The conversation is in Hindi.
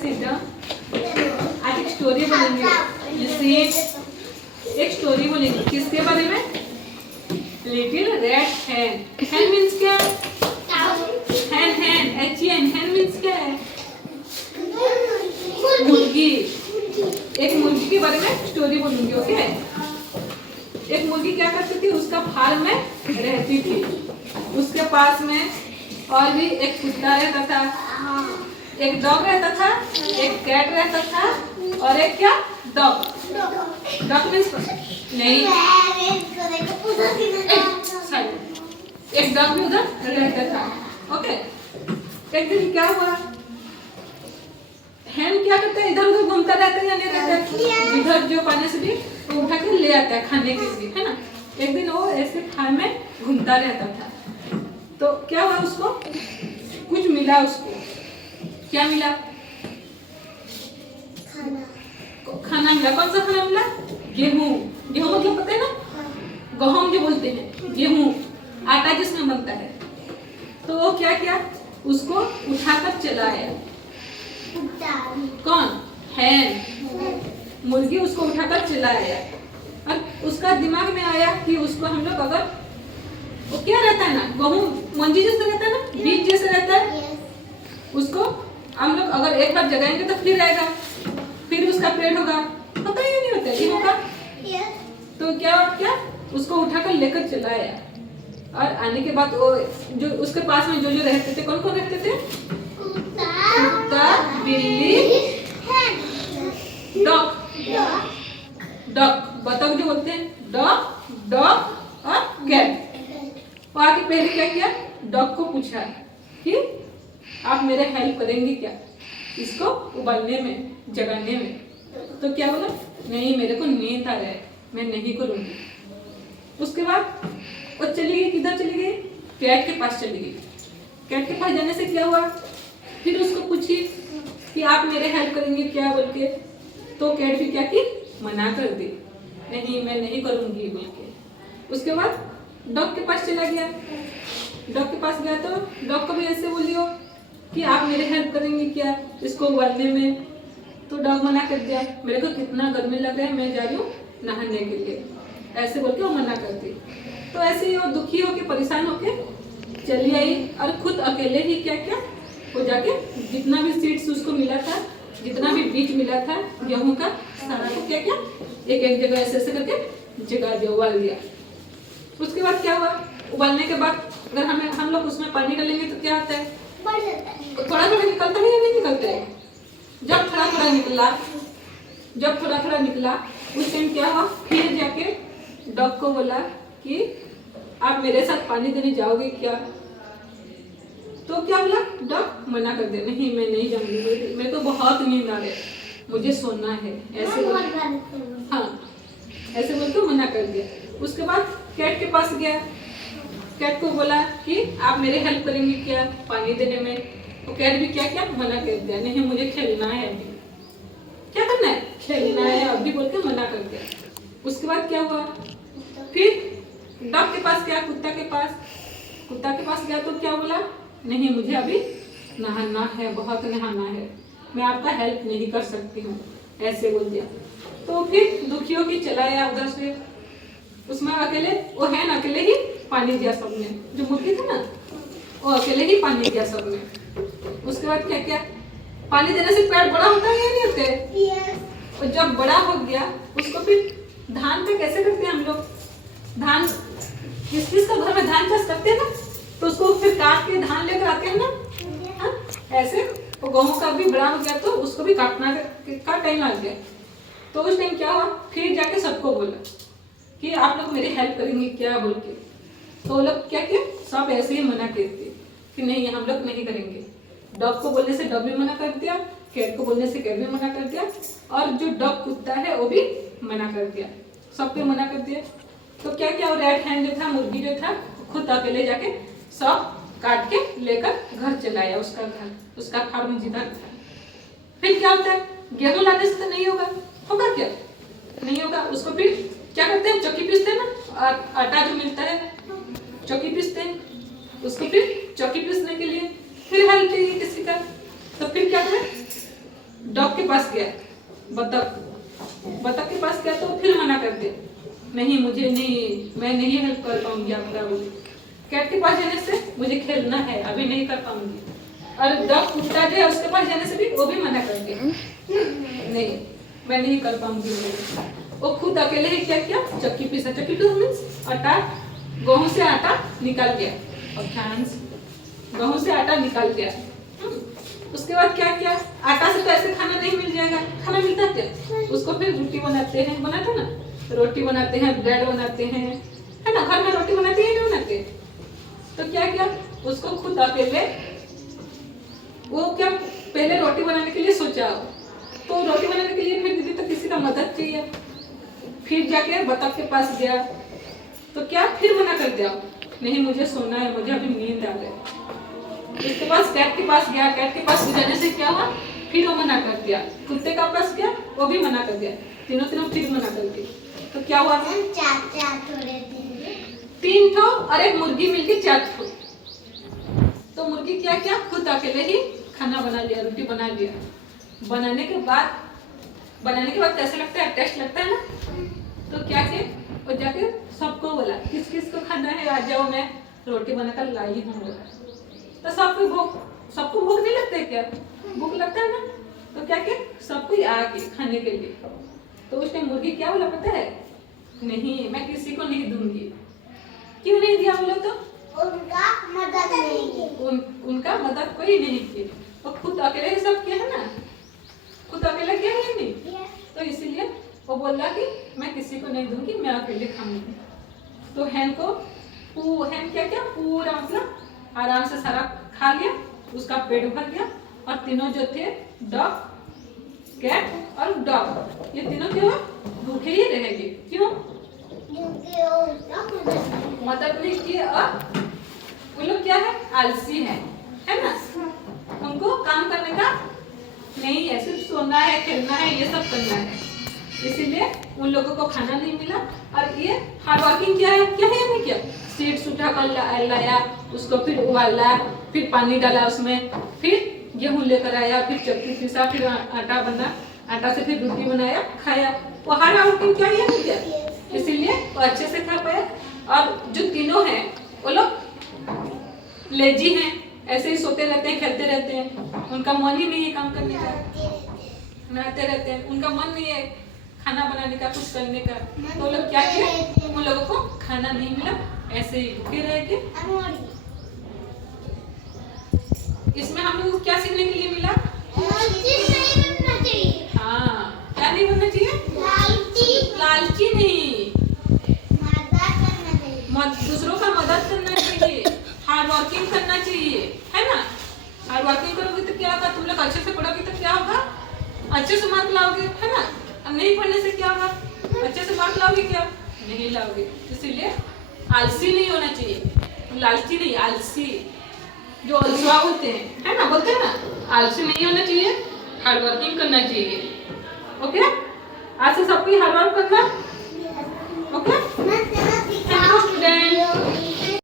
Sit down. आज एक स्टोरी बोलेंगे। एक स्टोरी बोलेंगे किसके बारे में? लिटिल रेड हैन। हैन मीन्स क्या? हैन हैन HEN। हैन मीन्स क्या है? मुर्गी। एक मुर्गी के बारे में स्टोरी बोलूंगी। ओके। एक मुर्गी क्या करती थी, उसका फार्म में रहती थी। उसके पास में और भी एक कुत्ता रहता था, एक डॉग रहता था, एक कैट रहता था और एक क्या डॉग। डॉग मीन्स नहीं, एक डॉग भी उधर रहता था। ओके। एक दिन क्या हुआ, हैन क्या करता है, इधर उधर घूमता रहता है या नहीं रहता है, जिधर जो पाने से भी वो उठा के ले आता है खाने के लिए, है ना। एक दिन वो ऐसे फार्म में घूमता रहता था, तो क्या हुआ, उसको कुछ मिला। उसको क्या मिला? खाना मिला। कौन सा खाना मिला? गेहूं। गेहूं मतलब पता है ना, गहूम जो बोलते हैं, गेहूं आटा जिसमें बनता है। तो वो क्या किया, उसको उठाकर चलाया। कौन? हैन, मुर्गी उसको उठाकर चलाया। और उसका दिमाग में आया कि उसको हम लोग अगर, वो क्या रहता है ना, गेहूं मंजी जैसे रहता है ना, बीज जैसे रहता है, उसको हम लोग अगर एक बार जगाएंगे तो फिर आएगा, फिर उसका पेड़ होगा, पता ही नहीं होता गेहूं का। तो क्या उसको उठाकर लेकर चलाया। और आने के बाद वो जो उसके पास में जो रहते थे, कौन कौन रहते थे? कुत्ता, बिल्ली, डॉग, बतख जो बोलते हैं, डॉग और कैट। और आके पहले क्या किया, डॉग को पूछा कि आप मेरे हेल्प करेंगे क्या इसको उबालने में, जगाने में? तो क्या बोला, नहीं मेरे को नींद आ रहा है, मैं नहीं करूंगी। उसके बाद वो चली गई। किधर चली गई? कैट के पास चली गई। कैट के पास जाने से क्या हुआ, फिर उसको पूछी कि आप मेरे हेल्प करेंगे क्या बोल के। तो कैट भी क्या की, मना कर दी, नहीं मैं नहीं करूंगी बोल के। उसके बाद डॉग के पास चला गया। डॉग के पास गया तो डॉग को भी ऐसे बोलियो कि आप मेरे हेल्प करेंगे क्या इसको उबालने में। तो डॉग मना कर दिया, मेरे को कितना गर्मी लग रहा है, मैं जा रही हूँ नहाने के लिए, ऐसे बोल के वो मना कर दी। तो ऐसे ही वो दुखी होके, परेशान होके चली आई और खुद अकेले ही क्या क्या वो जाके जितना भी सीड्स उसको मिला था, जितना भी बीज मिला था गेहूं का, सारा को क्या क्या एक एक जगह ऐसे ऐसे करके जगा दिया, उबाल दिया। उसके बाद क्या हुआ, उबालने के बाद अगर हम लोग उसमें पानी डालेंगे तो क्या होता है, थोड़ा थोड़ा निकलता है या नहीं निकलता है? जब थोड़ा थोड़ा निकला उस टाइम क्या हुआ, फिर जाके डॉग को बोला कि आप मेरे साथ पानी देने जाओगे क्या? तो क्या बोला, डॉग मना कर दिया, नहीं मैं नहीं जाऊंगी, मेरे को बहुत नींद आ रही है, मुझे सोना है, ऐसे ऐसे बोल के मना कर दिया। उसके बाद कैट के पास गया, कैट को बोला कि आप मेरे हेल्प करेंगे क्या पानी देने में? तो कैट भी क्या क्या मना कर दिया, नहीं मुझे खेलना है, अभी क्या करना है, खेलना है अभी बोल के मना कर दिया। उसके बाद क्या हुआ, फिर डॉग के पास गया, कुत्ता के पास गया तो क्या बोला, नहीं मुझे अभी नहाना है, बहुत नहाना है, मैं आपका हेल्प नहीं कर सकती हूँ, ऐसे बोल दिया। तो फिर दुखी होकर चला आया उधर से। उसमें अकेले वो है ना, अकेले ही पानी दिया सबने, जो मुर्गी थी ना वो अकेले ही पानी दिया सबने। उसके बाद क्या क्या, पानी देने से पेड़ बड़ा होता है या नहीं होते? और जब बड़ा हो गया उसको फिर धान पे कैसे करते हैं हम लोग, धान किस का घर में धान चाष करते हैं ना, तो उसको फिर काट के धान लेकर आते हैं ना, हाँ ऐसे। तो गेहूं का भी बड़ा हो गया तो उसको भी काटना का टाइम आ गया। तो उस टाइम क्या हुआ, फिर जाके सबको बोला कि आप लोग मेरी हेल्प करेंगे क्या बोल के। तो वो लोग क्या किया, सब ऐसे ही मना करते कि नहीं हम लोग नहीं करेंगे। डॉग को बोलने से डॉग भी मना कर दिया, कैट को बोलने से कैट भी मना कर दिया, और जो डॉग कुत्ता है वो भी मना कर दिया, सब पे मना कर दिया। तो क्या क्या, रेड हैंड जो था, मुर्गी जो था, खुद अकेले जाके सब काट के लेकर घर चलाया, उसका घर, उसका फार्म जिधर था। फिर क्या होता है, गेहूं लाने से तो नहीं होगा, होगा क्या, नहीं होगा। उसको फिर क्या करते हैं, चक्की पीसते हैं ना, आटा जो मिलता है चक्की पीसते हैं, उसको फिर चक्की पीसने के लिए फिर हेल्प चाहिए किसी का। तो फिर क्या करें, डॉग के पास गया, बतख के पास गया तो फिर मना कर दिया, नहीं मुझे नहीं, मैं नहीं हेल्प कर पाऊंगी आपका। बोली कैट के पास जाने से मुझे खेलना है, अभी नहीं कर पाऊंगी। और डॉग कुत्ता जो है उसके पास जाने से भी वो भी मना कर दिया, नहीं मैं नहीं कर पाऊंगी। वो खुद अकेले ही क्या किया, चक्की पीसा। चक्की टू मीन्स आटा, गेहूं से आटा निकाल गया, और गेहूं से आटा निकाल गया। उसके बाद क्या किया, आटा से तो ऐसे खाना नहीं मिल जाएगा, खाना मिलता क्या, उसको फिर रोटी बनाते हैं, बनाते ना, रोटी बनाते हैं, ब्रेड बनाते हैं, है ना, घर में रोटी बनाते हैं नहीं बनाते। तो क्या किया, उसको खुद अकेले वो क्या पहले रोटी बनाने के लिए सोचा, तो रोटी बनाने के लिए फिर दीदी तो किसी का मदद चाहिए, फिर जाके बतख के पास गया तो क्या फिर मना कर दिया, नहीं मुझे सोना है, मुझे अभी नींद आ गई। इसके पास कैट के पास गया, कैट के पास जाने से क्या हुआ, फिर वो मना कर दिया। कुत्ते का पास गया, वो भी मना कर दिया, तीनों फिर मना कर दी। तो क्या हुआ, 3 ठो और एक मुर्गी मिलके 4 ठो। तो मुर्गी क्या किया, खुद अकेले ही खाना बना लिया, रोटी बना लिया। बनाने के बाद कैसा लगता है, टेस्ट लगता है ना। तो क्या किया, और जाके सबको बोला किस किस को खाना है, आ जाओ मैं रोटी बनाकर लाई हूँ बोला। तो सबको भूख नहीं लगता है क्या, भूख लगता है ना। तो क्या किया, सबको आ गए खाने के लिए। तो उस टाइम मुर्गी क्या बोला पता है, नहीं मैं किसी को नहीं दूंगी। क्यों नहीं दिया बोलो तो, उनका मदद नहीं की, उनका मदद कोई नहीं की, वो खुद अकेले ही सब किया है ना, खुद अकेले किया है नहीं, तो इसीलिए वो बोला कि मैं किसी को नहीं दूंगी, मैं अकेले खाऊंगी। तो हैन क्या पूरा मतलब आराम से सारा खा लिया, उसका पेट भर गया। और तीनों जो थे, डॉग, कैट और डॉग, ये तीनों क्यों भूखे ही रहेंगे, क्यों, मदद नहीं किए। और वो लोग क्या है, आलसी है ना, उनको काम करने का नहीं है, सिर्फ सोना है, खेलना है, ये सब करना है, इसीलिए उन लोगों को खाना नहीं मिला। और ये हार्ड वर्किंग क्या है नहीं किया, सीड्स उठा कर लाया, उसको फिर उबाला, फिर पानी डाला उसमें, फिर गेहूं लेकर आया, फिर चक्की पीसा, फिर आटा बना, आटा से फिर रोटी बनाया, खाया। वो हार्ड वर्किंग क्या है नहीं किया, इसीलिए वो अच्छे से खा पाया। और जो तीनों हैं वो लोग लेजी हैं, ऐसे ही सोते रहते हैं, खेलते रहते हैं, उनका मन ही नहीं है काम करने का, नहाते रहते हैं, उनका मन नहीं है खाना बनाने का, कुछ करने का। तो लोग क्या किए, उन लोगों को खाना नहीं मिला, ऐसे ही भूखे रह गए। इसमें हम लोग को क्या सीखने के लिए मिला, हाँ क्या नहीं बनना चाहिए, लालची नहीं, दूसरों का मदद करना चाहिए, हार्ड वर्किंग करना चाहिए, है ना। हार्ड वर्किंग करोगे तो क्या होगा, तुम लोग अच्छे से पढ़ोगे तो क्या होगा, अच्छे से मार्क लाओगे, है ना। अब नहीं पढ़ने से क्या होगा, अच्छे से मार्क लाओगे क्या, नहीं लाओगे। इसीलिए आलसी नहीं होना चाहिए, लालची नहीं, आलसी, जो अलसुआ बोलते हैं, है ना, बोलते हैं ना, आलसी नहीं होना चाहिए, हार्ड वर्किंग करना चाहिए। ओके, आज से सबको हार्ड वर्क करना